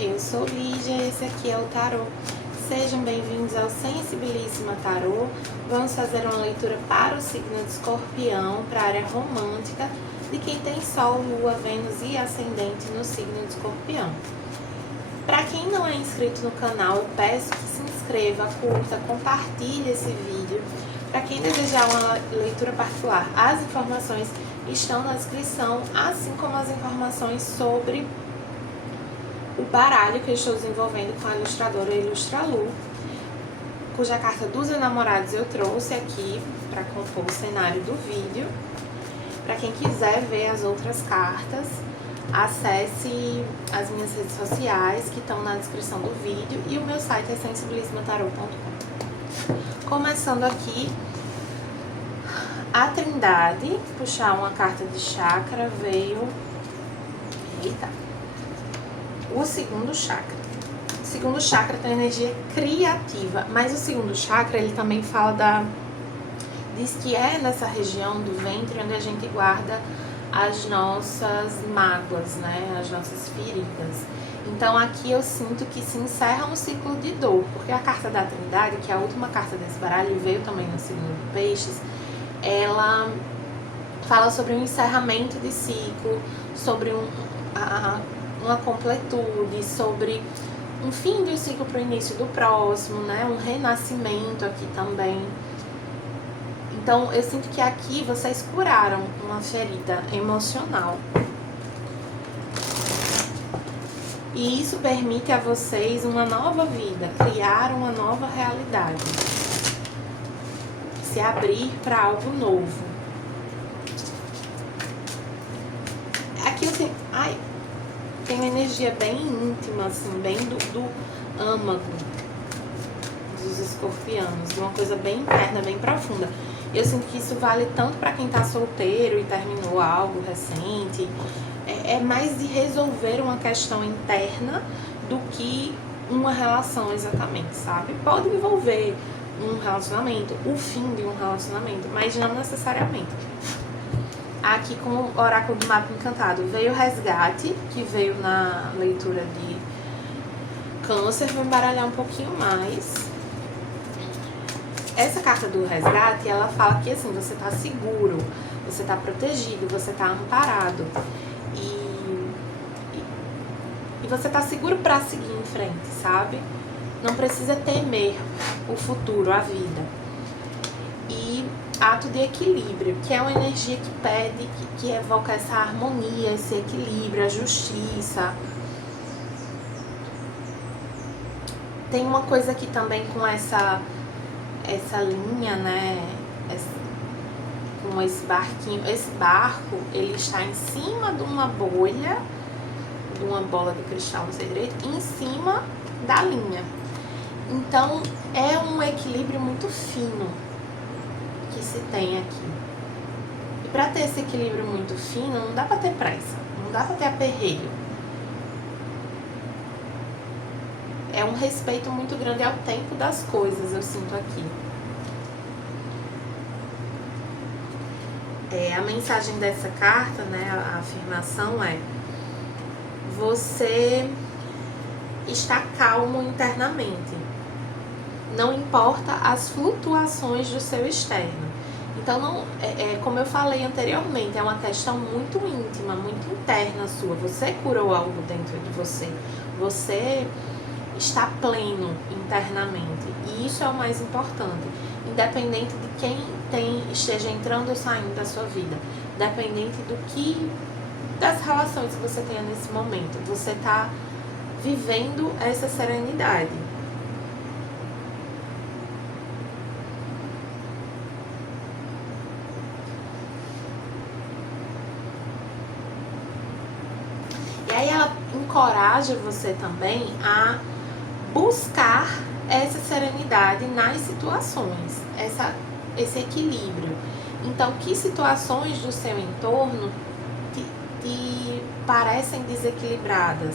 eu sou Lígia e esse aqui é o Tarô. Sejam bem-vindos ao Sensibilíssima Tarô. Vamos fazer uma leitura para o signo de Escorpião, para a área romântica, de quem tem Sol, Lua, Vênus e Ascendente no signo de Escorpião. Para quem não é inscrito no canal, eu peço que se inscreva, curta, compartilhe esse vídeo. Para quem desejar uma leitura particular, as informações estão na descrição, assim como as informações sobre o baralho que eu estou desenvolvendo com a ilustradora Ilustralu, cuja carta dos enamorados eu trouxe aqui para compor o cenário do vídeo. Para quem quiser ver as outras cartas, acesse as minhas redes sociais que estão na descrição do vídeo e o meu site é sensibilissimataroto.com. Começando aqui, a Trindade, puxar uma carta de chakra, veio... Eita! O segundo chakra. O segundo chakra tem energia criativa, mas o segundo chakra, ele também fala diz que é nessa região do ventre onde a gente guarda as nossas mágoas, né? As nossas feridas. Então aqui eu sinto que se encerra um ciclo de dor, porque a carta da Trindade, que é a última carta desse baralho, veio também no signo de Peixes, ela fala sobre um encerramento de ciclo, sobre uma completude, sobre um fim de um ciclo para o início do próximo, né? Um renascimento aqui também. Então, eu sinto que aqui vocês curaram uma ferida emocional. E isso permite a vocês uma nova vida, criar uma nova realidade. Se abrir para algo novo. Aqui eu sinto... tem uma energia bem íntima, assim, bem do âmago dos escorpianos, de uma coisa bem interna, bem profunda. Eu sinto que isso vale tanto para quem tá solteiro e terminou algo recente. É mais de resolver uma questão interna do que uma relação exatamente, sabe? Pode envolver um relacionamento, o fim de um relacionamento, mas não necessariamente. Aqui com o oráculo do mapa encantado veio o resgate, que veio na leitura de Câncer. Vou embaralhar um pouquinho mais. Essa carta do resgate, ela fala que assim, você tá seguro, você tá protegido, você tá amparado. E você tá seguro pra seguir em frente, sabe? Não precisa temer o futuro, a vida. E ato de equilíbrio, que é uma energia que pede, que evoca essa harmonia, esse equilíbrio, a justiça. Tem uma coisa aqui também com essa linha, né? Com esse barquinho. Esse barco, ele está em cima de uma bolha, de uma bola de cristal, não sei direito, em cima da linha. Então, é um equilíbrio muito fino que se tem aqui. E para ter esse equilíbrio muito fino, não dá para ter pressa, não dá para ter aperreio. É um respeito muito grande ao tempo das coisas, eu sinto aqui. A mensagem dessa carta, né, a afirmação é: você está calmo internamente. Não importa as flutuações do seu externo. Então, não, como eu falei anteriormente, é uma questão muito íntima, muito interna sua. Você curou algo dentro de você. Você está pleno internamente. E isso é o mais importante. Independente de quem esteja entrando ou saindo da sua vida. Independente das relações que você tenha nesse momento. Você está vivendo essa serenidade. E aí ela encoraja você também a buscar essa serenidade nas situações, esse equilíbrio. Então, que situações do seu entorno te parecem desequilibradas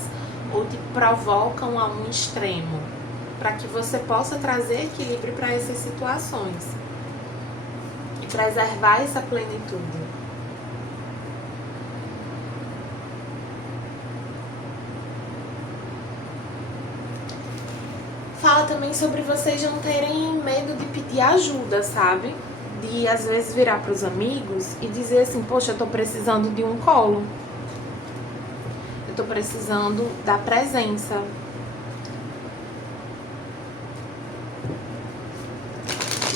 ou te provocam a um extremo, para que você possa trazer equilíbrio para essas situações e preservar essa plenitude. Fala também sobre vocês não terem medo de pedir ajuda, sabe? De às vezes virar pros amigos e dizer assim, poxa, eu tô precisando de um colo. Eu tô precisando da presença.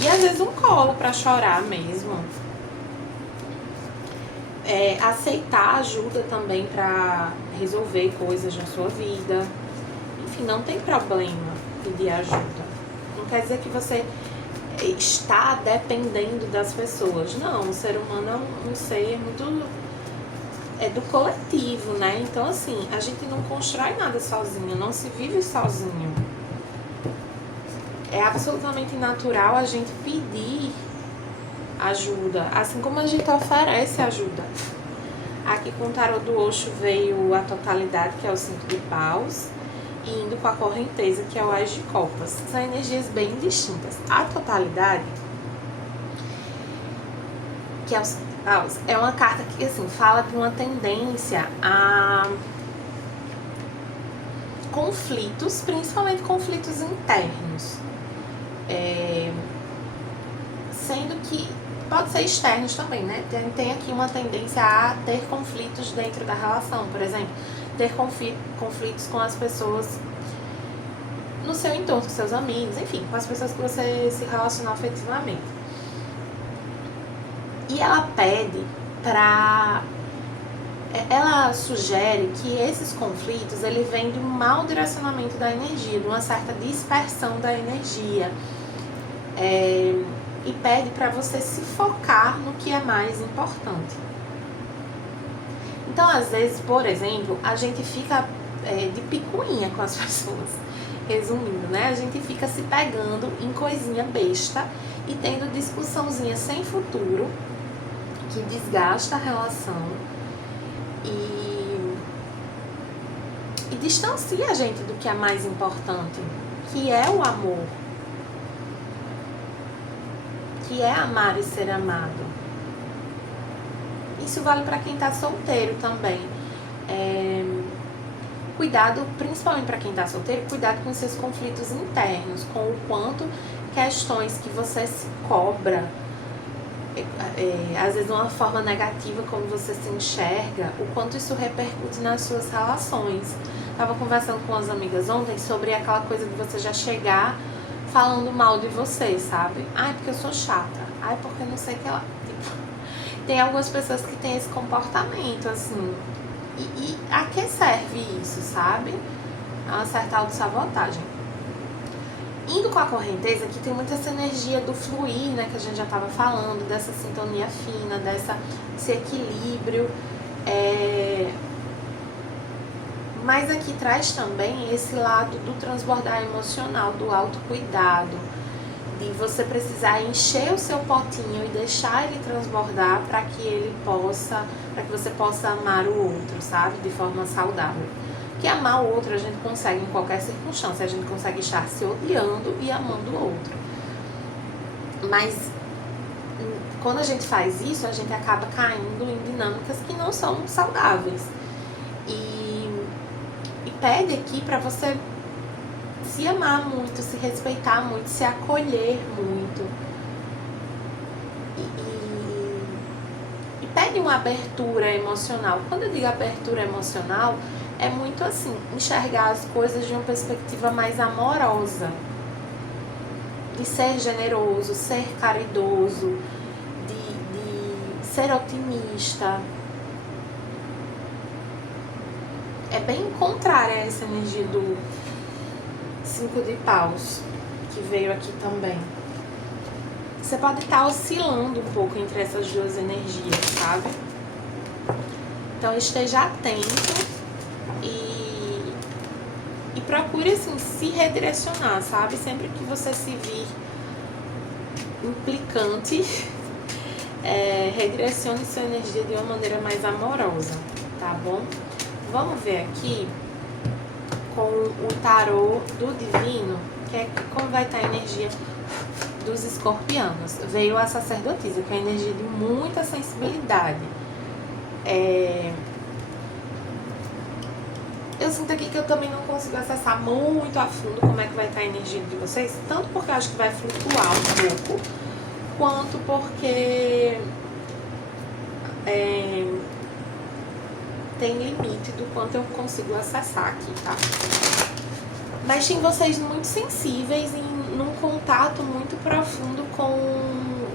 E às vezes um colo pra chorar mesmo. Aceitar ajuda também pra resolver coisas na sua vida. Enfim, não tem problema pedir ajuda. Não quer dizer que você está dependendo das pessoas. Não, o ser humano é um ser muito do coletivo, né? Então, assim, a gente não constrói nada sozinho, não se vive sozinho. É absolutamente natural a gente pedir ajuda, assim como a gente oferece ajuda. Aqui com o tarô do Osho veio a totalidade, que é o 5 de paus, e indo com a correnteza, que é o As de copas. São energias bem distintas. A totalidade, que é o 5 de paus, é uma carta que assim, fala de uma tendência a conflitos, principalmente conflitos internos. Sendo que pode ser externos também, né? Tem aqui uma tendência a ter conflitos dentro da relação, por exemplo, ter conflitos com as pessoas no seu entorno, com seus amigos, enfim, com as pessoas que você se relaciona afetivamente. E ela pede pra... Ela sugere que esses conflitos, ele vem de um mau direcionamento da energia, de uma certa dispersão da energia. E pede para você se focar no que é mais importante. Então, às vezes, por exemplo, a gente fica de picuinha com as pessoas. Resumindo, né? A gente fica se pegando em coisinha besta e tendo discussãozinha sem futuro, que desgasta a relação e distancia a gente do que é mais importante, que é o amor, que é amar e ser amado. Isso vale para quem tá solteiro também. Cuidado, principalmente para quem tá solteiro, cuidado com seus conflitos internos, com o quanto questões que você se cobra, às vezes de uma forma negativa, como você se enxerga, o quanto isso repercute nas suas relações. Tava conversando com as amigas ontem sobre aquela coisa de você já chegar falando mal de você, sabe? Ai, porque eu sou chata. Ai, porque não sei o que lá. Tipo, tem algumas pessoas que têm esse comportamento, assim. E a que serve isso, sabe? É uma certa autossabotagem. Indo com a correnteza, que tem muita essa energia do fluir, né? Que a gente já tava falando, dessa sintonia fina, desse equilíbrio. Mas aqui traz também esse lado do transbordar emocional, do autocuidado, de você precisar encher o seu potinho e deixar ele transbordar para que você possa amar o outro, sabe? De forma saudável. Porque amar o outro a gente consegue em qualquer circunstância, a gente consegue estar se odiando e amando o outro. Mas quando a gente faz isso, a gente acaba caindo em dinâmicas que não são saudáveis. E pede aqui para você se amar muito, se respeitar muito, se acolher muito. E pede uma abertura emocional. Quando eu digo abertura emocional, é muito assim, enxergar as coisas de uma perspectiva mais amorosa. De ser generoso, ser caridoso, de ser otimista. É bem contrária a essa energia do 5 de paus, que veio aqui também. Você pode estar oscilando um pouco entre essas duas energias, sabe? Então esteja atento e procure assim, se redirecionar, sabe? Sempre que você se vir implicante, redirecione sua energia de uma maneira mais amorosa, tá bom? Vamos ver aqui com o tarô do divino, que é como vai estar a energia dos escorpianos. Veio a sacerdotisa, que é a energia de muita sensibilidade. Eu sinto aqui que eu também não consigo acessar muito a fundo como é que vai estar a energia de vocês, tanto porque eu acho que vai flutuar um pouco, quanto porque tem limite do quanto eu consigo acessar aqui, tá? Mas tem vocês muito sensíveis num contato muito profundo com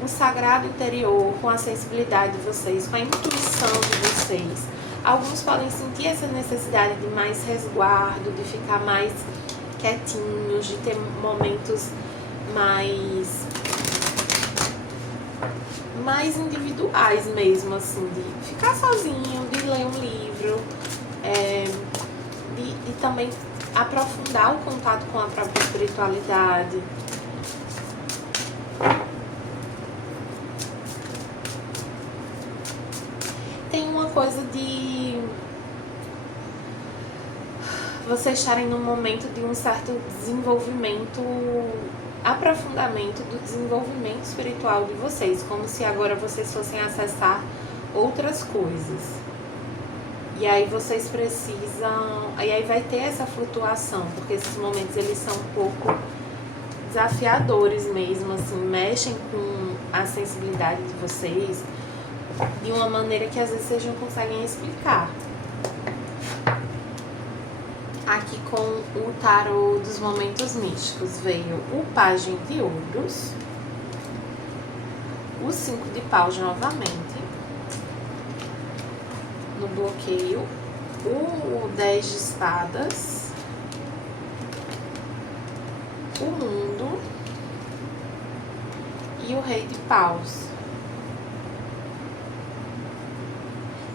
o sagrado interior, com a sensibilidade de vocês, com a intuição de vocês. Alguns podem sentir essa necessidade de mais resguardo, de ficar mais quietinhos, de ter momentos mais individuais mesmo, assim, de ficar sozinho, de ler um livro, de também aprofundar o contato com a própria espiritualidade. Tem uma coisa de vocês estarem num momento de um certo desenvolvimento, aprofundamento do desenvolvimento espiritual de vocês, como se agora vocês fossem acessar outras coisas. E aí vocês precisam, e aí vai ter essa flutuação, porque esses momentos eles são um pouco desafiadores mesmo, assim, mexem com a sensibilidade de vocês de uma maneira que às vezes vocês não conseguem explicar. Aqui com o tarô dos momentos místicos veio o Pajem de Ouros, o 5 de Paus novamente, no bloqueio, o 10 de Espadas, o Mundo e o Rei de Paus.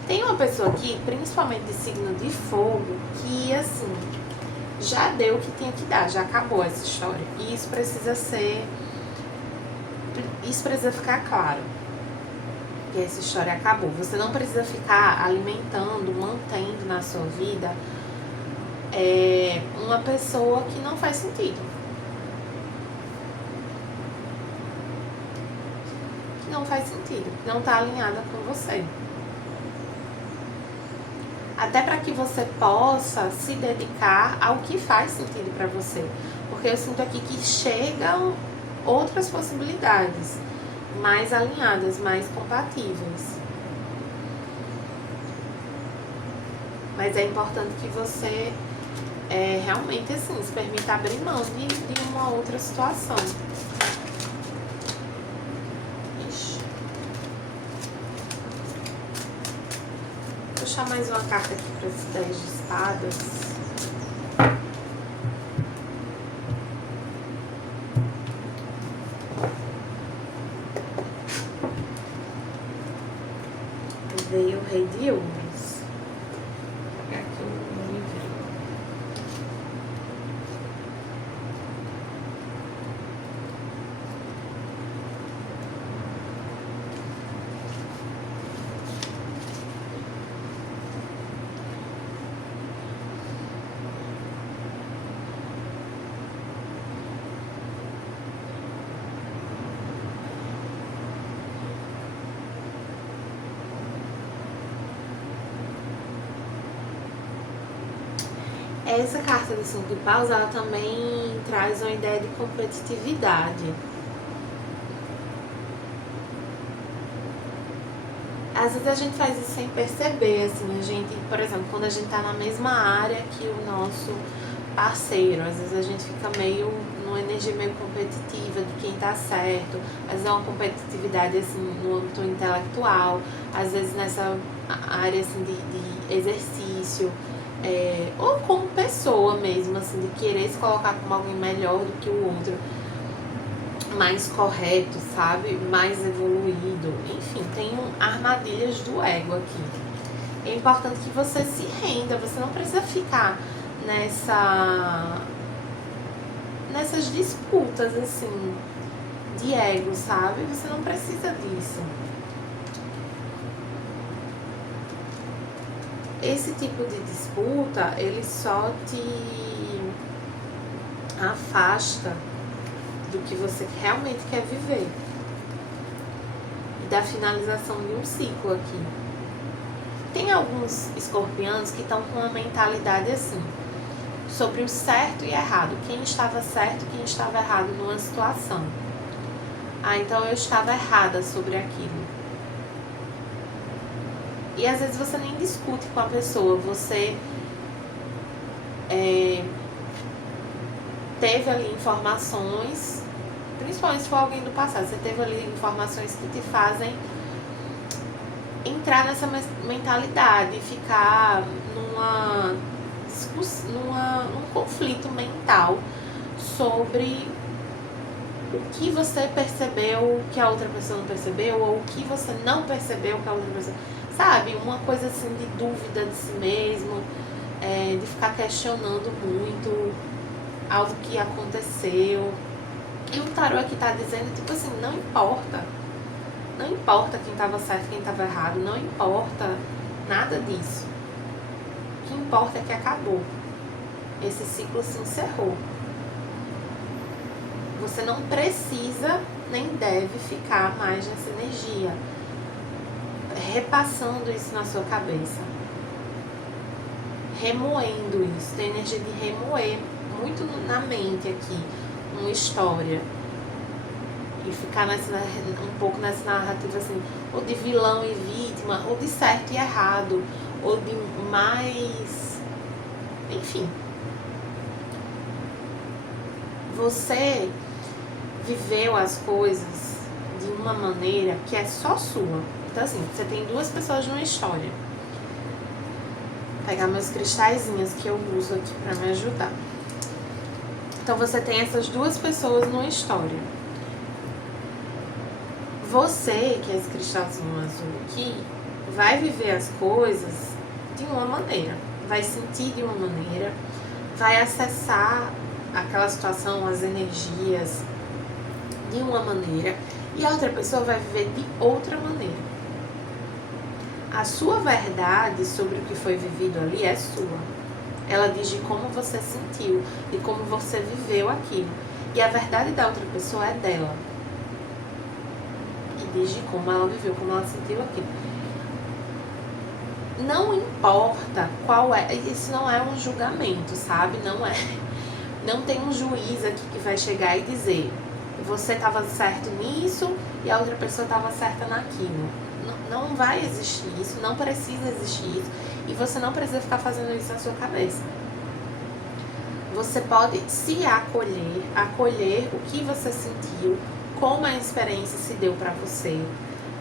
Tem uma pessoa aqui, principalmente de signo de fogo, que assim, já deu o que tinha que dar, já acabou essa história. E isso precisa ficar claro, que essa história acabou. Você não precisa ficar alimentando, mantendo na sua vida uma pessoa que não faz sentido. Que não faz sentido, que não tá alinhada com você. Até para que você possa se dedicar ao que faz sentido para você. Porque eu sinto aqui que chegam outras possibilidades mais alinhadas, mais compatíveis. Mas é importante que você realmente assim, se permita abrir mão de uma outra situação. Vou puxar mais uma carta aqui para esse 10 de Espadas. Veio o Rei de Ouros. Vou pegar aqui o livro. Essa carta do 5 de Paus, ela também traz uma ideia de competitividade. Às vezes a gente faz isso sem perceber, assim, a gente, por exemplo, quando a gente tá na mesma área que o nosso parceiro, às vezes a gente fica meio, numa energia meio competitiva de quem tá certo, às vezes é uma competitividade, assim, no âmbito intelectual, às vezes nessa área, assim, de exercício, ou como pessoa mesmo, assim, de querer se colocar como alguém melhor do que o outro, mais correto, sabe? Mais evoluído. Enfim, tem armadilhas do ego aqui. É importante que você se renda, você não precisa ficar nessas disputas, assim, de ego, sabe? Você não precisa disso. Esse tipo de disputa, ele só te afasta do que você realmente quer viver e da finalização de um ciclo aqui. tem alguns escorpianos que estão com uma mentalidade assim, sobre o certo e errado, quem estava certo e quem estava errado numa situação. Então eu estava errada sobre aquilo. E às vezes você nem discute com a pessoa, você teve ali informações, principalmente se for alguém do passado, você teve ali informações que te fazem entrar nessa mentalidade, ficar num conflito mental sobre o que você percebeu que a outra pessoa não percebeu, ou o que você não percebeu que a outra pessoa... Sabe? Uma coisa assim de dúvida de si mesmo, de ficar questionando muito algo que aconteceu. E o tarô aqui tá dizendo, tipo assim, não importa. Não importa quem estava certo, quem estava errado, não importa nada disso. O que importa é que acabou. Esse ciclo se encerrou. Você não precisa nem deve ficar mais nessa energia, repassando isso na sua cabeça, remoendo isso. Tem energia de remoer muito na mente aqui, uma história. E ficar um pouco nessa narrativa assim, ou de vilão e vítima, ou de certo e errado, ou de mais... Enfim. Você viveu as coisas de uma maneira que é só sua. Então assim, você tem duas pessoas numa história. Vou pegar meus cristalzinhos que eu uso aqui pra me ajudar. Então você tem essas duas pessoas numa história. Você, que é esse cristalzinho azul aqui, vai viver as coisas de uma maneira, vai sentir de uma maneira, vai acessar aquela situação, as energias de uma maneira, e a outra pessoa vai viver de outra maneira. A sua verdade sobre o que foi vivido ali é sua. Ela diz de como você sentiu, de como você viveu aquilo. E a verdade da outra pessoa é dela. De como ela viveu, como ela sentiu aquilo. Não importa qual é, isso não é um julgamento, sabe? Não tem um juiz aqui que vai chegar e dizer você estava certo nisso e a outra pessoa estava certa naquilo. Não vai existir isso, não precisa existir isso, e você não precisa ficar fazendo isso na sua cabeça. Você pode se acolher o que você sentiu, como a experiência se deu para você,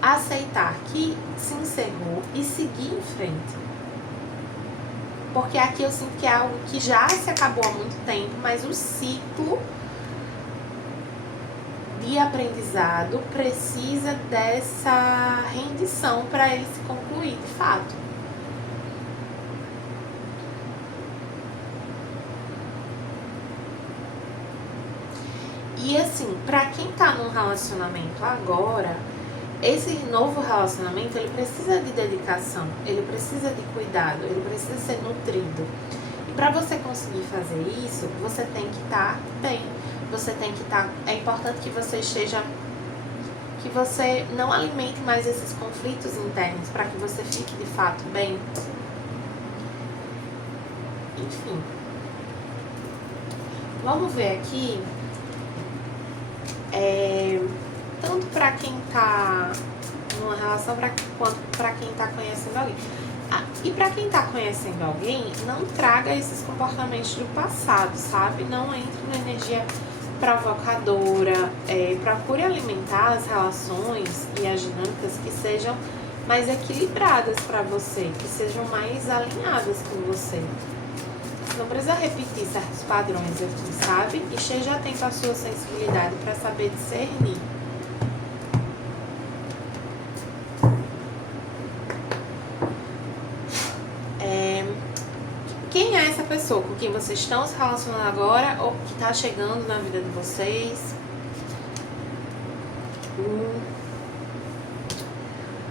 aceitar que se encerrou e seguir em frente. Porque aqui eu sinto que é algo que já se acabou há muito tempo, mas o ciclo de aprendizado precisa dessa rendição para ele se concluir de fato. E assim, pra quem tá num relacionamento agora, esse novo relacionamento, ele precisa de dedicação, ele precisa de cuidado, ele precisa ser nutrido. E pra você conseguir fazer isso, você tem que estar bem, você tem que estar... É importante que você esteja... que você não alimente mais esses conflitos internos, para que você fique de fato bem. Enfim. Vamos ver aqui... tanto para quem tá numa relação, quanto para quem tá conhecendo alguém. E para quem tá conhecendo alguém, não traga esses comportamentos do passado, sabe? Não entre na energia provocadora. Procure alimentar as relações e as dinâmicas que sejam mais equilibradas para você, que sejam mais alinhadas com você. Não precisa repetir certos padrões aqui, sabe? E esteja atento à sua sensibilidade para saber discernir. Quem é essa pessoa com quem vocês estão se relacionando agora ou que está chegando na vida de vocês?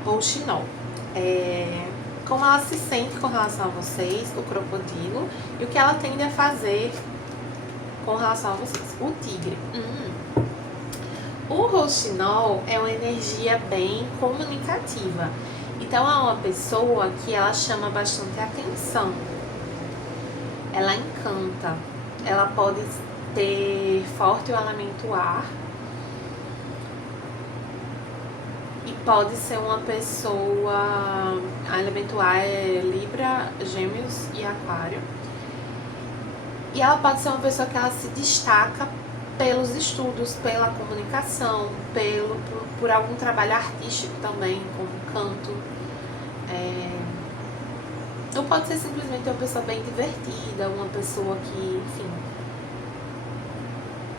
Rouxinol. Como ela se sente com relação a vocês, o crocodilo, e o que ela tende a fazer com relação a vocês, o tigre. O rouxinol é uma energia bem comunicativa, e Então é uma pessoa que ela chama bastante atenção, ela encanta, ela pode ter forte o elemento ar e pode ser uma pessoa, a elemento ar é Libra, Gêmeos e Aquário. E ela pode ser uma pessoa que ela se destaca pelos estudos, pela comunicação, por algum trabalho artístico também, como canto. Ou pode ser simplesmente uma pessoa bem divertida, uma pessoa que, enfim,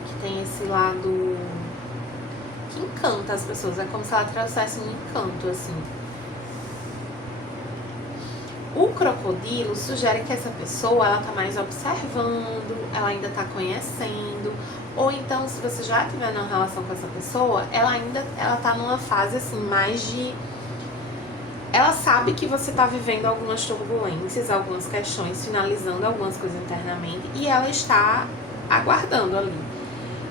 que tem esse lado que encanta as pessoas. É como se ela trouxesse um encanto, assim. O crocodilo sugere que essa pessoa, ela tá mais observando, ela ainda tá conhecendo, ou então, se você já tiver numa relação com essa pessoa, ela tá numa fase, assim, mais de... Ela sabe que você tá vivendo algumas turbulências, algumas questões, finalizando algumas coisas internamente, e ela está aguardando ali.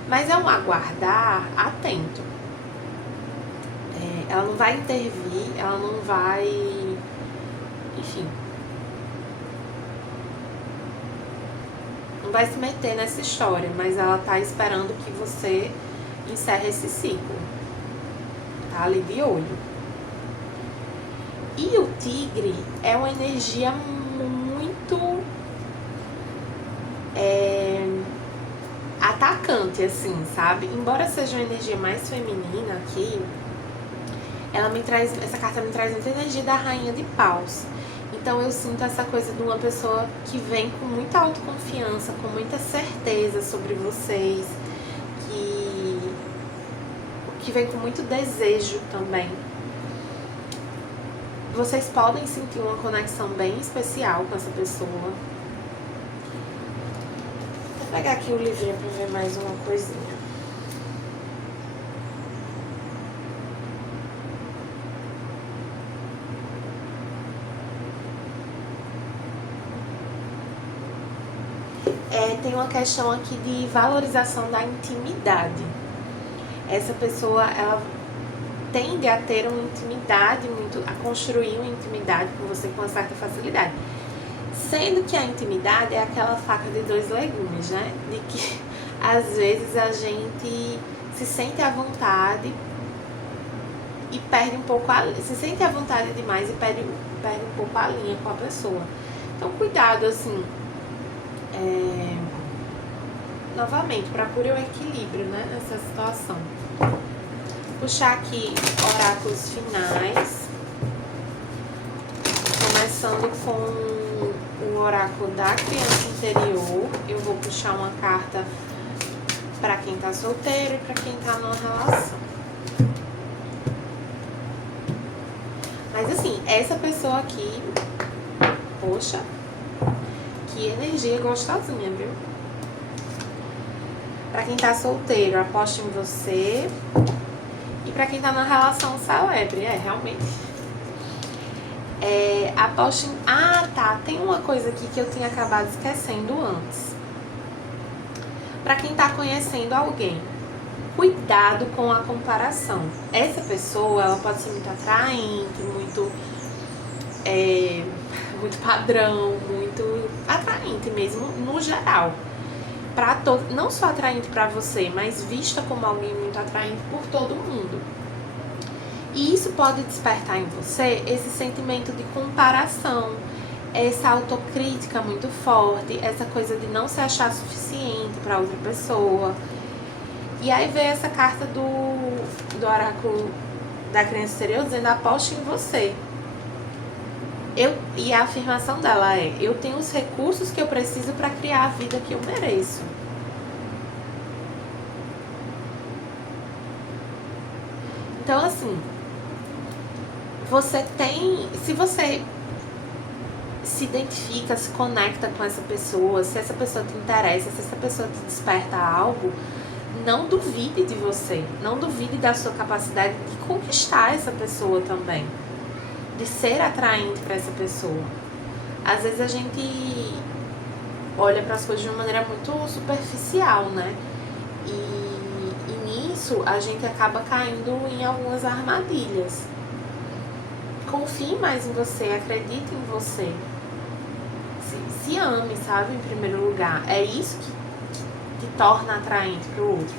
Mas é um aguardar atento. Ela não vai intervir, ela não vai... Enfim, não vai se meter nessa história, mas ela tá esperando que você encerre esse ciclo. Tá ali de olho. E o tigre é uma energia muito atacante, assim, sabe? Embora seja uma energia mais feminina aqui, essa carta me traz muita energia da rainha de paus. Então eu sinto essa coisa de uma pessoa que vem com muita autoconfiança, com muita certeza sobre vocês, que vem com muito desejo também. Vocês podem sentir uma conexão bem especial com essa pessoa. Vou pegar aqui o livrinho pra ver mais uma coisinha. Tem uma questão aqui de valorização da intimidade. Essa pessoa, ela tende a ter uma intimidade, a construir uma intimidade com você com uma certa facilidade. Sendo que a intimidade é aquela faca de dois legumes, né? De que às vezes a gente se sente à vontade e perde um pouco se sente à vontade demais e perde um pouco a linha com a pessoa. Então cuidado, assim. Novamente, procure o equilíbrio, né, nessa situação. Puxar aqui oráculos finais, começando com o oráculo da criança interior. Eu vou puxar uma carta para quem tá solteiro e para quem tá numa relação. Mas assim, essa pessoa aqui, poxa, que energia gostosinha, viu? Pra quem tá solteiro, aposte em você. E pra quem tá numa relação, celebre. Realmente. Aposte em... Ah, tá. Tem uma coisa aqui que eu tinha acabado esquecendo antes. Pra quem tá conhecendo alguém, cuidado com a comparação. Essa pessoa, ela pode ser muito atraente, muito padrão, muito atraente mesmo, no geral. Não só atraente para você, mas vista como alguém muito atraente por todo mundo. E isso pode despertar em você esse sentimento de comparação, essa autocrítica muito forte, essa coisa de não se achar suficiente para outra pessoa. E aí vem essa carta do oráculo da criança interior dizendo: aposte em você. E a afirmação dela é: eu tenho os recursos que eu preciso para criar a vida que eu mereço. Então, assim, se você se identifica, se conecta com essa pessoa, se essa pessoa te interessa, se essa pessoa te desperta algo, não duvide de você, não duvide da sua capacidade de conquistar essa pessoa também, de ser atraente para essa pessoa. Às vezes a gente olha para as coisas de uma maneira muito superficial, né? E nisso a gente acaba caindo em algumas armadilhas. confie mais em você, acredite em você. Se ame, sabe, em primeiro lugar. É isso que torna atraente pro outro.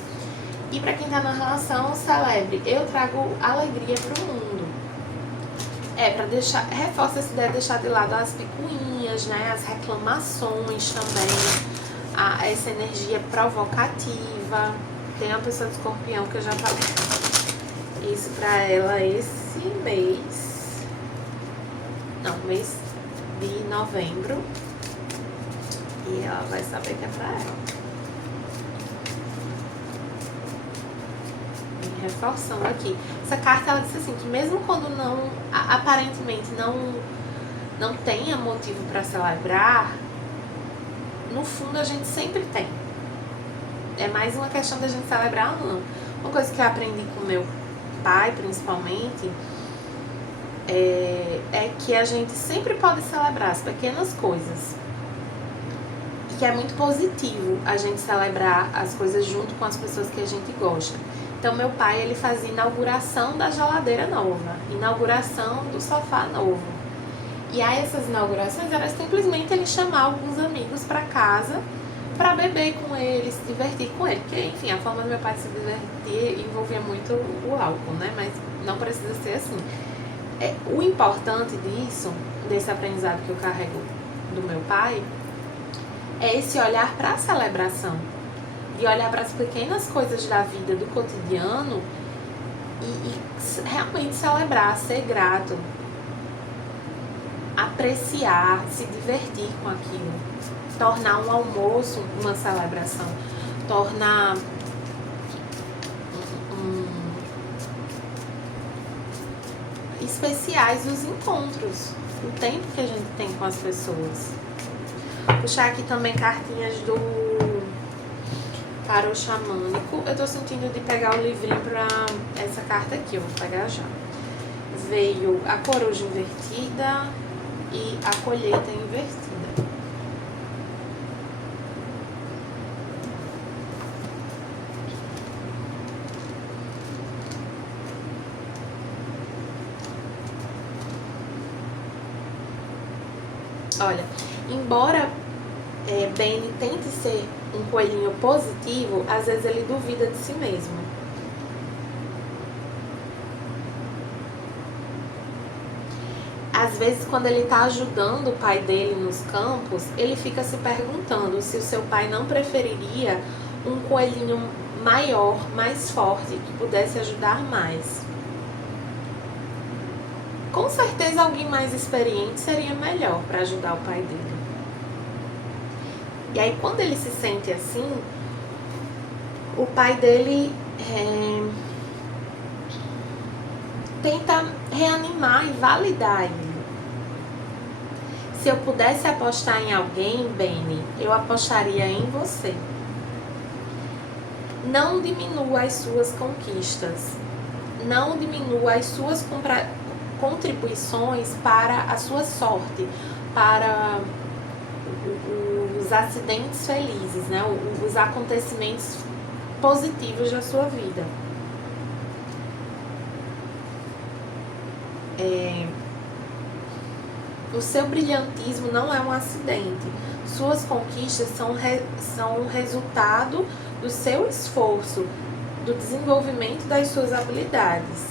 E pra quem tá na relação, celebre. Eu trago alegria pro mundo. Pra deixar, reforça essa ideia de deixar de lado as picuinhas, né, as reclamações também, essa energia provocativa. Tem uma pessoa de Escorpião que eu já falei isso pra ela esse mês. Não, mês de novembro. E ela vai saber que é pra ela. Reforçando aqui. Essa carta, ela disse assim, que mesmo quando não, aparentemente não tenha motivo para celebrar, no fundo a gente sempre tem. É mais uma questão da gente celebrar ou não. Uma coisa que eu aprendi com meu pai, principalmente, é que a gente sempre pode celebrar as pequenas coisas. E que é muito positivo a gente celebrar as coisas junto com as pessoas que a gente gosta. Então, meu pai, ele fazia inauguração da geladeira nova, inauguração do sofá novo. E aí, essas inaugurações era simplesmente ele chamar alguns amigos para casa para beber com ele, se divertir com ele. Porque, enfim, a forma do meu pai de se divertir envolvia muito o álcool, né? Mas não precisa ser assim. O importante disso, desse aprendizado que eu carrego do meu pai, é esse olhar para a celebração. E olhar para as pequenas coisas da vida, do cotidiano e realmente celebrar, ser grato, apreciar, se divertir com aquilo, tornar um almoço uma celebração, tornar especiais os encontros, o tempo que a gente tem com as pessoas. Vou puxar aqui também cartinhas para o xamânico. Eu tô sentindo de pegar o livrinho pra essa carta aqui, eu vou pegar já. Veio a coruja invertida e a colheita invertida. Olha, embora Benny tente ser um coelhinho positivo, às vezes ele duvida de si mesmo. Às vezes, quando ele está ajudando o pai dele nos campos, ele fica se perguntando se o seu pai não preferiria um coelhinho maior, mais forte, que pudesse ajudar mais. Com certeza, alguém mais experiente seria melhor para ajudar o pai dele. E aí, quando ele se sente assim, o pai dele tenta reanimar e validar ele. Se eu pudesse apostar em alguém, Benny, eu apostaria em você. Não diminua as suas conquistas. Não diminua as suas contribuições para a sua sorte, para os acidentes felizes, né? Os acontecimentos positivos da sua vida. O seu brilhantismo não é um acidente. Suas conquistas são resultado do seu esforço, do desenvolvimento das suas habilidades.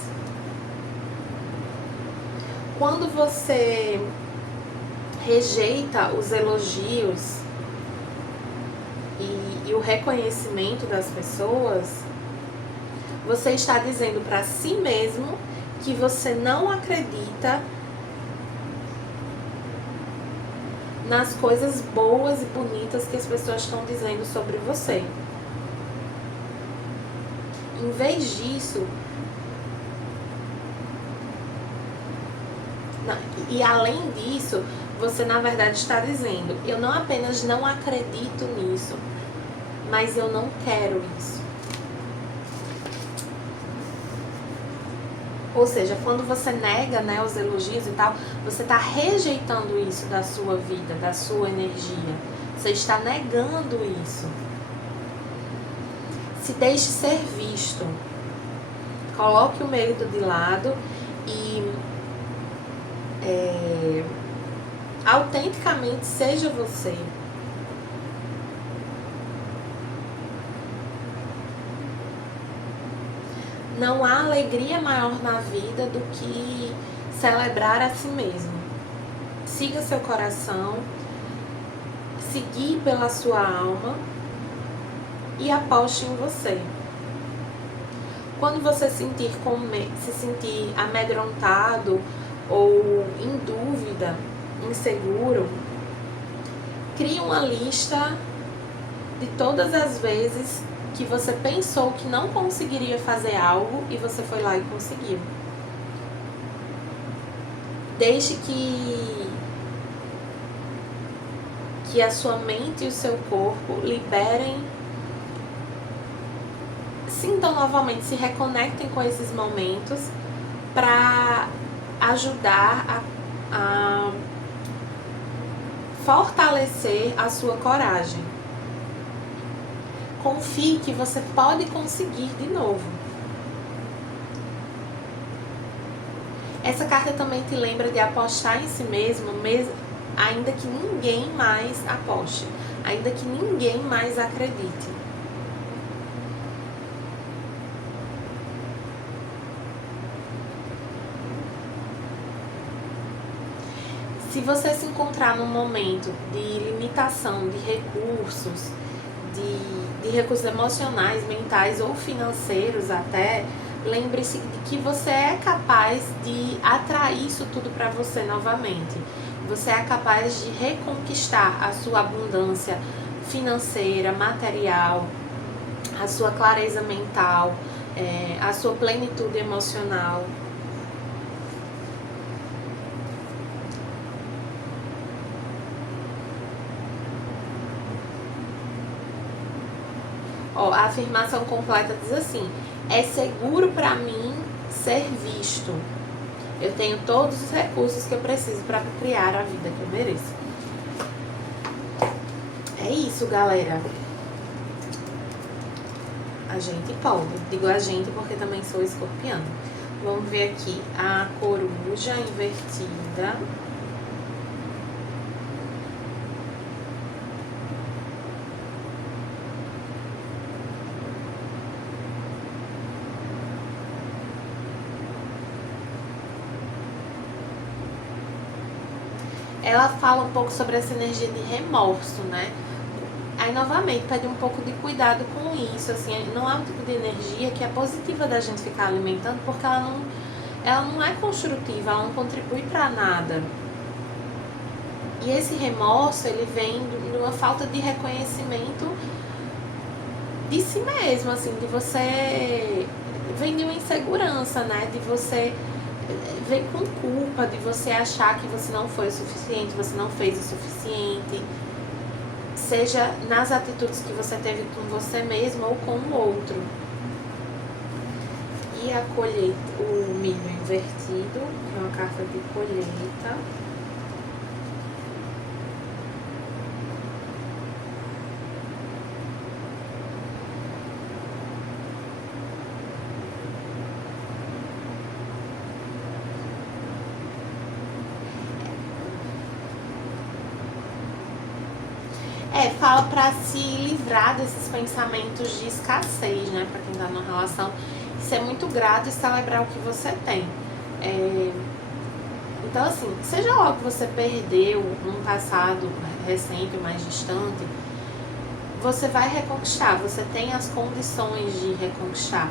Quando você rejeita os elogios e o reconhecimento das pessoas, você está dizendo para si mesmo que você não acredita nas coisas boas e bonitas que as pessoas estão dizendo sobre você. Em vez disso, e além disso, você na verdade está dizendo: eu não apenas não acredito nisso, mas eu não quero isso. Ou seja, quando você nega, né, os elogios e tal, você está rejeitando isso da sua vida, da sua energia. Você está negando isso. Se deixe ser visto. Coloque o medo de lado e autenticamente seja você. Não há alegria maior na vida do que celebrar a si mesmo. Siga seu coração, seguir pela sua alma e aposte em você. Quando você se sentir amedrontado ou em dúvida, inseguro, crie uma lista de todas as vezes que você pensou que não conseguiria fazer algo e você foi lá e conseguiu. Deixe que a sua mente e o seu corpo liberem, sintam novamente, se reconectem com esses momentos para ajudar a fortalecer a sua coragem. Confie que você pode conseguir de novo. Essa carta também te lembra de apostar em si mesmo, ainda que ninguém mais aposte, ainda que ninguém mais acredite. Se você se encontrar num momento de limitação de recursos, de recursos emocionais, mentais ou financeiros até, lembre-se de que você é capaz de atrair isso tudo para você novamente. Você é capaz de reconquistar a sua abundância financeira, material, a sua clareza mental, a sua plenitude emocional. A afirmação completa diz assim: é seguro para mim ser visto. Eu tenho todos os recursos que eu preciso para criar a vida que eu mereço. É isso, galera. A gente pode. Digo a gente porque também sou escorpiana. Vamos ver aqui a coruja invertida. Ela fala um pouco sobre essa energia de remorso, né? Aí, novamente, pede um pouco de cuidado com isso, assim, não é um tipo de energia que é positiva da gente ficar alimentando, porque ela não é construtiva, ela não contribui para nada. E esse remorso, ele vem de uma falta de reconhecimento de si mesmo, assim, de você... Vem de uma insegurança, né? De você... Vem com culpa, de você achar que você não foi o suficiente, você não fez o suficiente. Seja nas atitudes que você teve com você mesmo ou com o outro. E a colheita, o milho invertido, que é uma carta de colheita. Fala para se livrar desses pensamentos de escassez, né? Para quem tá numa relação, ser muito grato e celebrar o que você tem. Então, assim, seja lá o que você perdeu num passado recente, mais distante, você vai reconquistar, você tem as condições de reconquistar.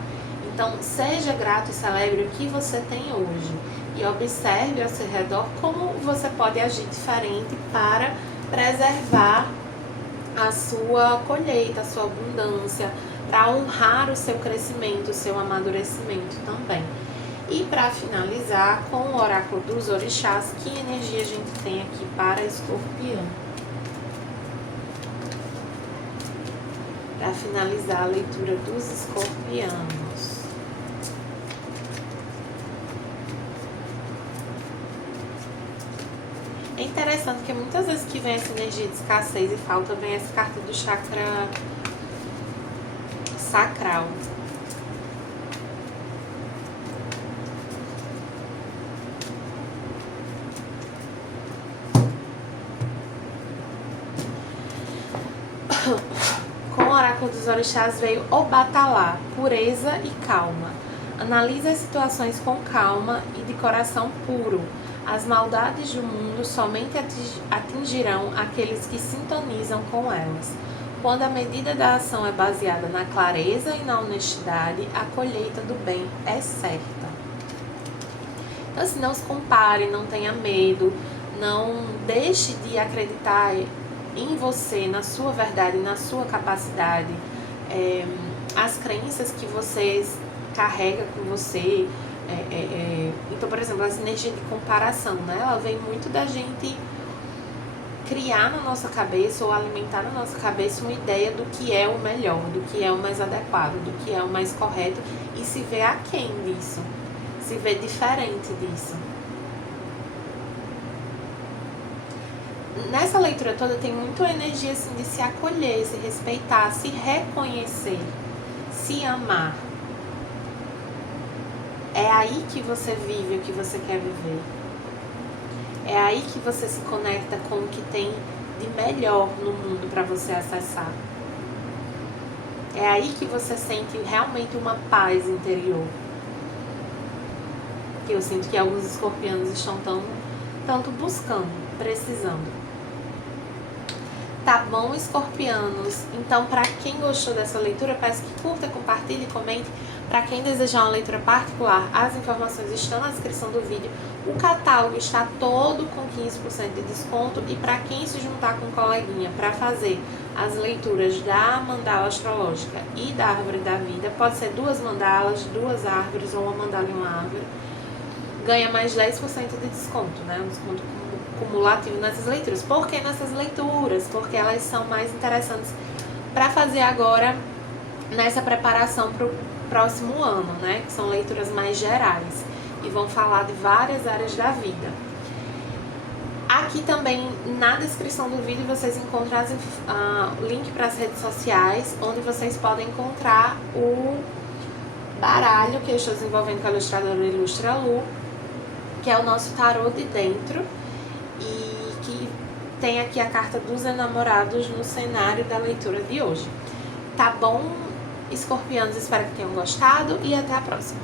Então, seja grato e celebre o que você tem hoje. E observe ao seu redor como você pode agir diferente para preservar a sua colheita, a sua abundância, para honrar o seu crescimento, o seu amadurecimento também. E para finalizar com o oráculo dos orixás, que energia a gente tem aqui para Escorpião? Para finalizar a leitura dos escorpianos. É interessante que muitas vezes que vem essa energia de escassez e falta, vem essa carta do chakra sacral. com o oráculo dos orixás veio Obatalá, pureza e calma. Analise as situações com calma e de coração puro. As maldades do mundo somente atingirão aqueles que sintonizam com elas. Quando a medida da ação é baseada na clareza e na honestidade, a colheita do bem é certa. Então, assim, não se compare, não tenha medo, não deixe de acreditar em você, na sua verdade, na sua capacidade. As crenças que você carrega com você. Então, por exemplo, essa energia de comparação, né? Ela vem muito da gente criar na nossa cabeça ou alimentar na nossa cabeça uma ideia do que é o melhor, do que é o mais adequado, do que é o mais correto e se ver aquém disso, se ver diferente disso. Nessa leitura toda tem muito energia assim, de se acolher, se respeitar, se reconhecer, se amar. É aí que você vive o que você quer viver. É aí que você se conecta com o que tem de melhor no mundo para você acessar. É aí que você sente realmente uma paz interior. Que eu sinto que alguns escorpianos estão tanto buscando, precisando. Tá bom, escorpianos? Então, para quem gostou dessa leitura, peço que curta, compartilhe e comente. Para quem desejar uma leitura particular, as informações estão na descrição do vídeo. O catálogo está todo com 15% de desconto. E para quem se juntar com um coleguinha para fazer as leituras da mandala astrológica e da árvore da vida, pode ser 2 mandalas, 2 árvores ou uma mandala e uma árvore, ganha mais 10% de desconto, né? Um desconto cumulativo nessas leituras. Por que nessas leituras? Porque elas são mais interessantes para fazer agora nessa preparação para o próximo ano, né? Que são leituras mais gerais e vão falar de várias áreas da vida. Aqui também na descrição do vídeo vocês encontram o link para as redes sociais, onde vocês podem encontrar o baralho que eu estou desenvolvendo com a ilustradora Ilustra Lu, que é o nosso tarô de dentro, e que tem aqui a carta dos enamorados no cenário da leitura de hoje. Tá bom, escorpianos? Espero que tenham gostado e até a próxima.